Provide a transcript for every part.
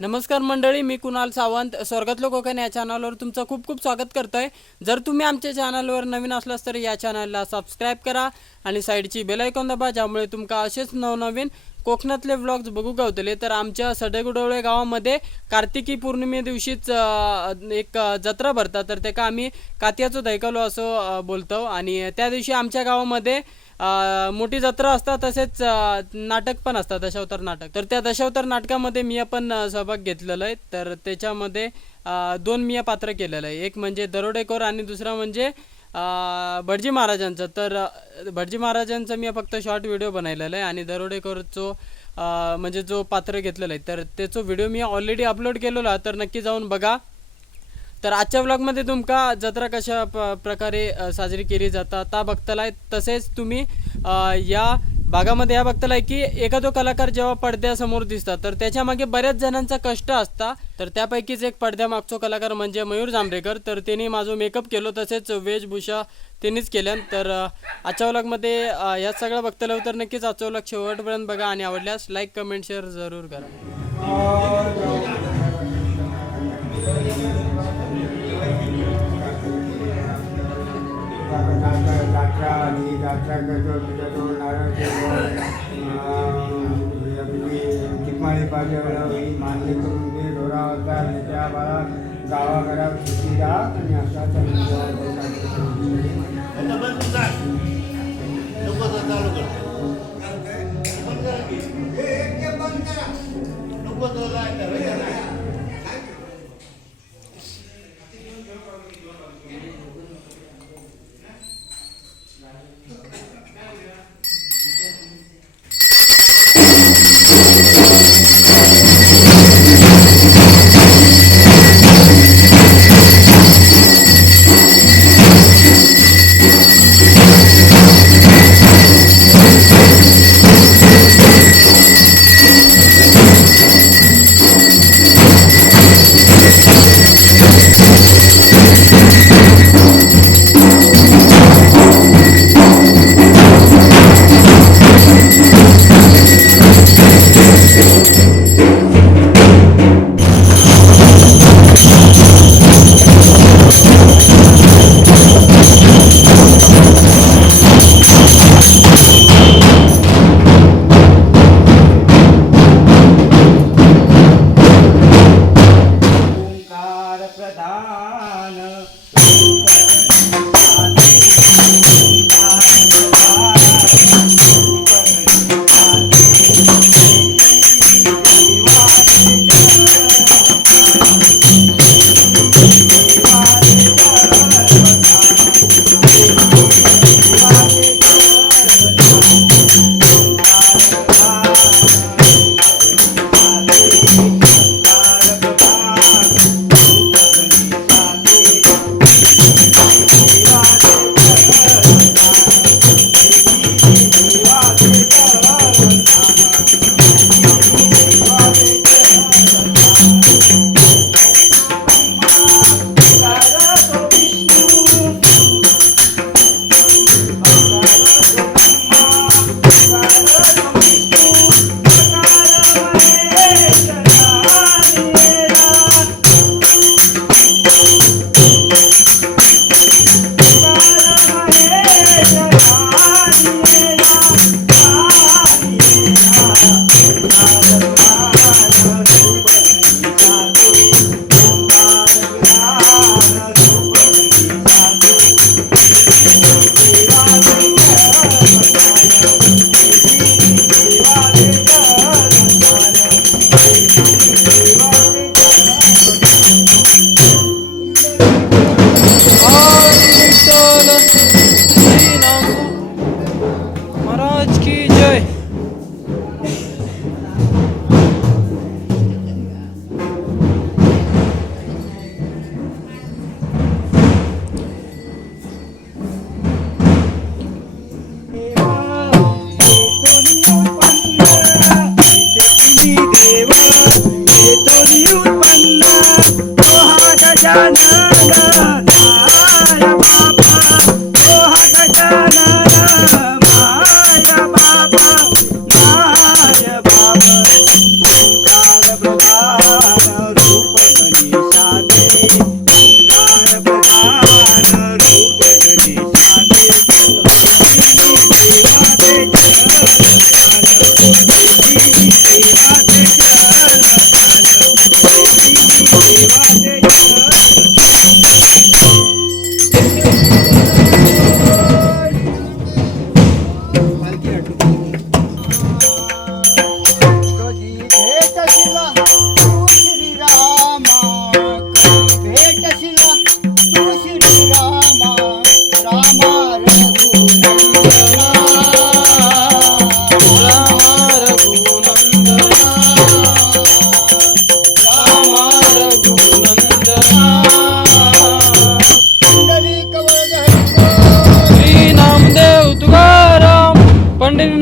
नमस्कार मंडळी मी कुणाल सावंत. स्वर्गातलं कोकण या चॅनलवर तुमचं खूप खूप स्वागत करतोय. जर तुम्ही आमच्या चॅनलवर नवीन असलास तर या चॅनलला सबस्क्राईब करा आणि साईडची बेल ऐकून दाबा ज्यामुळे तुमका असेच नवनवीन कोकणातले व्लॉग्स बघू गावतले तर आमच्या सडेगुडवळे गावामध्ये कार्तिकी पौर्णिमे दिवशीच एक जत्रा भरतात. तर ते का आम्ही कात्याचं दैकलो असं बोलतो. आणि त्या दिवशी आमच्या गावामध्ये मोठी जत्रा असतात तसेच नाटक पण असतात दशावतार नाटक. तर त्या दशावतार नाटकामध्ये मी पण सहभाग घेतलेला आहे. तर त्याच्यामध्ये दोन मी पात्र केलेलं आहे. एक म्हणजे दरोडेखोर आणि दुसरा म्हणजे भटजी महाराजांचं. तर भटजी महाराजांचा मी फक्त शॉर्ट व्हिडिओ बनवलेला आहे आणि दरोडेकरचो म्हणजे जो पात्र घेतलेला आहे तर त्याचा व्हिडिओ मी ऑलरेडी अपलोड केलेला तर नक्की जाऊन बघा. तर आजच्या व्लॉगमध्ये तुमका जत्रा कशा प- प्रकारे साजरी केली जाता ता बघतलाय. तसेच तुम्ही या भागामध्ये या बघतलाय की एखादो कलाकार जेव्हा पडद्यासमोर दिसतात तर त्याच्यामागे बऱ्याच जणांचा कष्ट असता. तर त्यापैकीच एक पडद्यामागचो कलाकार म्हणजे मयूर जांभरेकर. तर त्यांनी माझं मेकअप केलो तसेच वेशभूषा त्यांनीच केल्यान तर अ, आजच्या व्लॉगमध्ये ह्या सगळं बघतलं तर नक्कीच आजचं व्लॉग शेवटपर्यंत बघा आणि आवडल्यास लाईक कमेंट शेअर जरूर करा. आम्ही यात्रा करतो त्याच्यातून नारळ टिकमाळी पाचव्या वेळा होईल मान्य करून घे डोरा होता त्याच्या बाळा गावाघरात सुट्टीला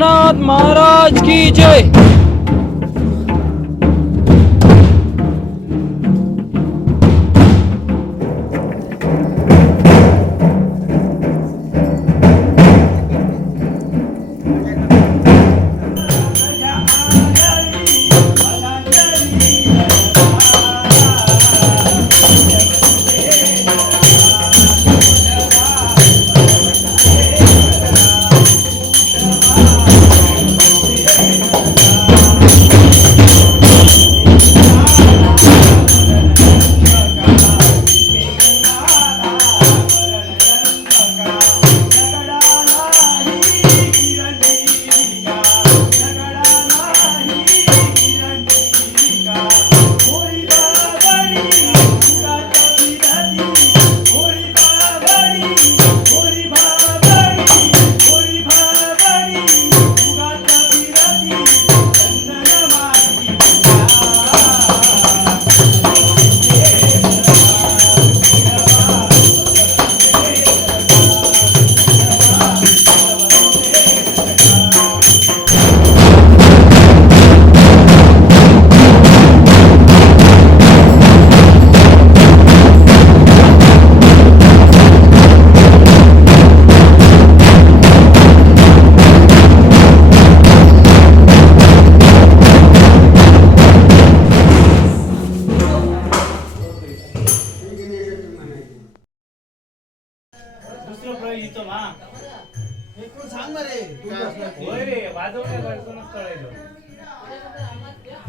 सोमनाथ महाराज की जय। दुसरं प्रयोग येतो मा सांग बरे होय रे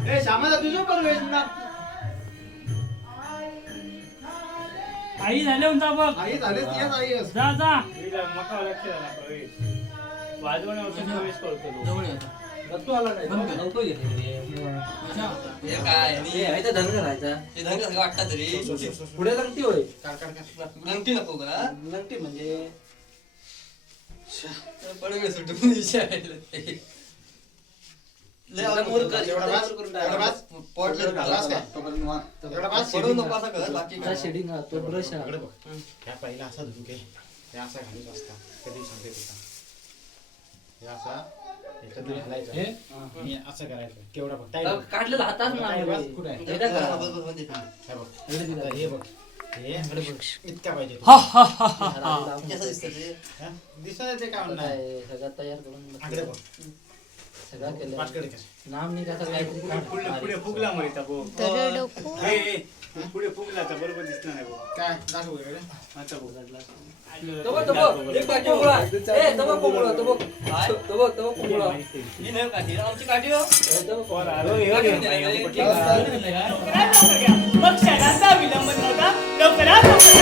ए श्यामाला तुझं परवेश ना आई झाले म्हणता बघ. आई झाले तीच आई आहेस. जा जा. मका लक्ष झाला प्रवेश. वाजवण्यावरती प्रवेश करतो तो. नाही तर हे वाटतं पुढे सांगते होय. नंगटी नको का नक्की म्हणजे? पडवे सुटून विचारायला तो ब्रश. ह्या पहिला असा हे असा घालूच असता कधी सांगते तुला? हे असा हे? आणि असं करायचं. केवढा बघ. बघ. काढलेलं हातात कुठे आहे? हे बघ. आता हे बघ. हे इतका पाहिजे ते? हा? दिसत आहे ते काय म्हणणार सगळं तयार करून आकडे बघ. सगळं केलं. पाचकडे कर. नाम नाही कसं पुढे पुढे फुगला मग इथं हे, हे, पुढे फुगला तर बरोबर दिसणार नाही काय? दाखव इकडे आता बघ. तो बघ, तो बघ. एक बाकी कोंबडा. ए, तो बघ कोंबडा, तो बघ. तो बघ, तो बघ कोंबडा. ही नाही काठी, आमची काठी हो. कोण आलो हे आहे. मग क्षणांचा विलंब नव्हता लवकरात लवकर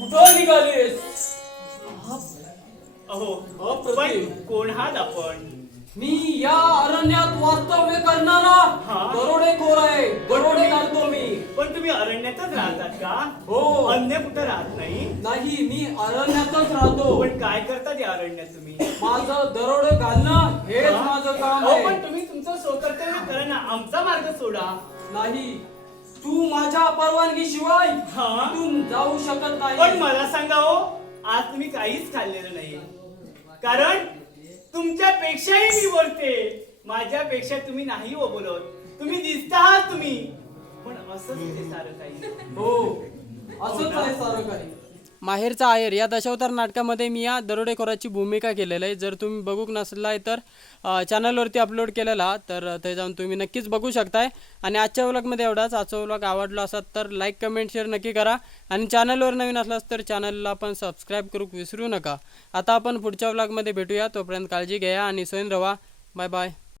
कुठं निघालीस अहो अप्रतिम. कोण आहात आपण मी या अरण्यात वास्तव्य करणारा हा? दरोडेखोर आहे तुम्ही अरण्यातच राहतात का? हो. अन्य कुठं राहत नाही? नाही मी अरण्यातच राहतो. पण काय करतात या अरण्यात तुम्ही? माझं दरोडे घालणं हेच हा? माझं काम अहो, पण आहे तुम्ही तुमचं स्वकर्तव्य करा ना. आमचा मार्ग सोडा. नाही. तू माझ्या परवानगी शिवाय हा? इथून जाऊ शकत पण नाही मला सांगा हो आज तुम्ही काहीच खाल्लेलं नाही. कारण तुमच्यापेक्षाही मी बोलते माझ्यापेक्षा तुम्ही नाही हो बोलत. तुम्ही दिसता आहात तुम्ही. पण असंच ते सारं काही हो असंच आहे सारं काही माहेरचा आहेर या दशावतार नाटकामध्ये मी या दरोडेखोराची भूमिका केलेली आहे. जर तुम्ही बघू नसलाय तर अ, चॅनलवरती अपलोड केलेला तर ते जाऊन तुम्ही नक्कीच बघू शकताय. आणि आजच्या व्लॉगमध्ये एवढाच. आजचा व्लॉग आवडला असाल तर लाईक कमेंट शेअर नक्की करा. आणि चॅनलवर नवीन असलास तर चॅनलला पण सबस्क्राईब करू विसरू नका. आता आपण पुढच्या व्लॉगमध्ये भेटूया. तोपर्यंत काळजी घ्या आणि सोयन रवा. Bye bye